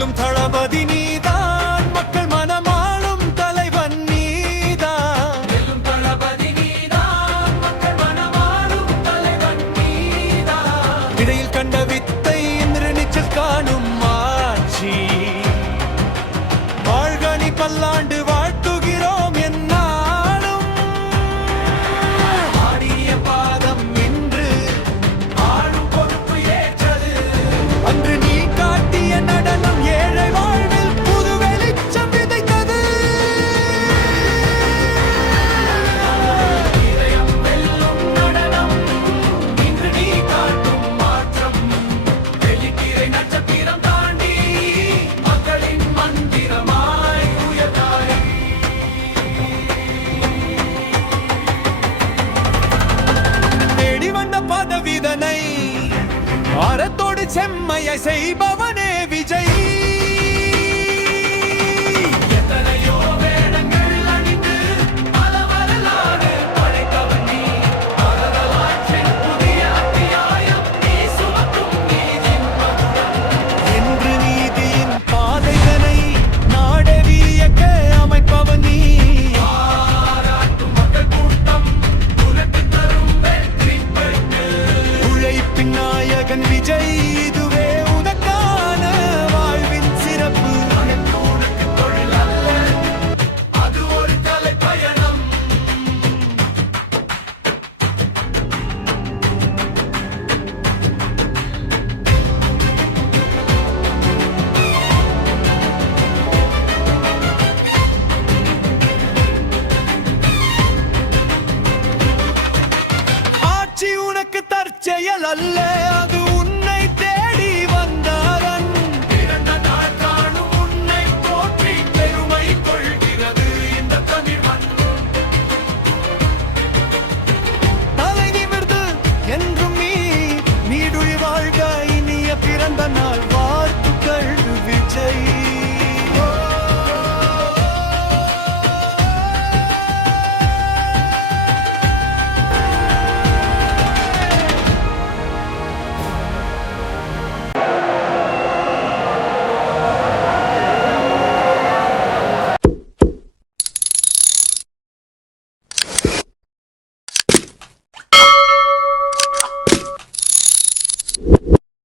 வெல்லும் தளபதி நீதான், மக்கள் மனமாளும் தலைவன் நீதான். வெல்லும் தளபதி நீதான், மக்கள் மனமாளும் தலைவன் நீதான். இடையில் கண்ட வித்தை இன்று நிச்சல் காணும் ஆட்சி. வாழ்கனி பல்லாண்டு வாழ்த்துகிறோம் என்னாலும். ஆடிய பாதம் இன்று ஆளும் பொறுப்பு ஏற்றது. அன்று நீ காட்டிய நடனம் ஏழை வாழ்வில் புது வெளிச்சம் விதைத்தது. இதயம் வெல்லும் நடனம் இன்று நீ காட்டும் மாற்றம். வெள்ளித்திரை நட்சத்திரம் தாண்டி மக்களின் மந்திரமாய் உயர்ந்தாய். தேடி வந்த பதவிதனை அறத்தோடு செம்மையை செய்பவனே விஜய். எத்தனையோ வேடங்கள் அணிந்து பல வரலாறு படைத்தவன் நீ. வரலாற்றின் புதிய அத்தியாயம் நீ சுமக்கும் நீதின் மகுடம். என்று நீதியின் பாதைதனை நாடறியக்க அமைப்பவன் நீ. பாராட்டும் மக்கள் கூட்டம் உனக்கு தரும் வெற்றி பெற்று. உழைப்பின் நாயகன் விஜய், இதுவே உனக்கான வாழ்வின் சிறப்பு. உனக்கு தொழில் அல்ல, அது ஒரு கலை பயணம். ஆட்சி உனக்கு தற்செயல் அல்ல, அது